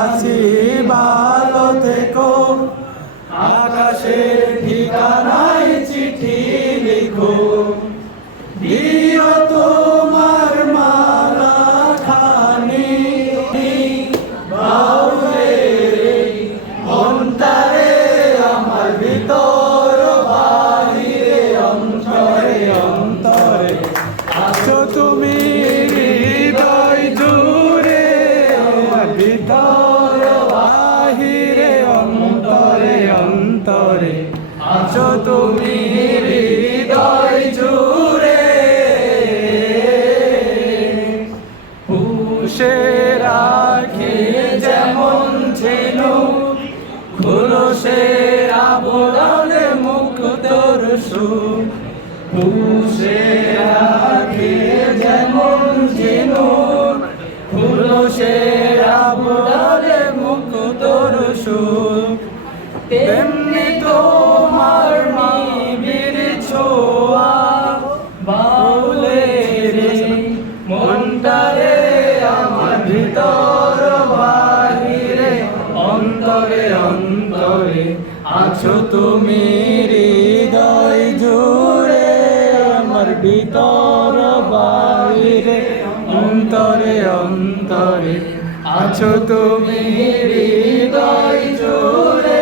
আছি ভালো থেকো, আকাশের ঠিকানায় চিঠি লিখো, দিও তোমার মালা খানি বাউলের অন্তরে আমার ভিতর বাহিরে অন্তরে অন্তরে আছো তুমি হৃদয় জুড়ে, আমার ভিতর বাহিরে অন্তরে অন্তরে আছো তুমি হৃদয় জুড়ে। পুষে রাখে যেমন ঝিনুক খোলসের আবরণে মুক্তোর সুখ, পুষে রাখে যেমন ঝিনুক খোলসের আবরণে মুক্তোর সুখ, তেমনি তোমার নিবিড় ছোঁয়া বাউলের মনটারে আমার ভিতর বাহিরে অন্তরে অন্তরে আছো তুমি হৃদয় জুড়ে, আমার ভিতর বাহিরে অন্তরে অন্তরে আছো তুমি হৃদয় জুড়ে।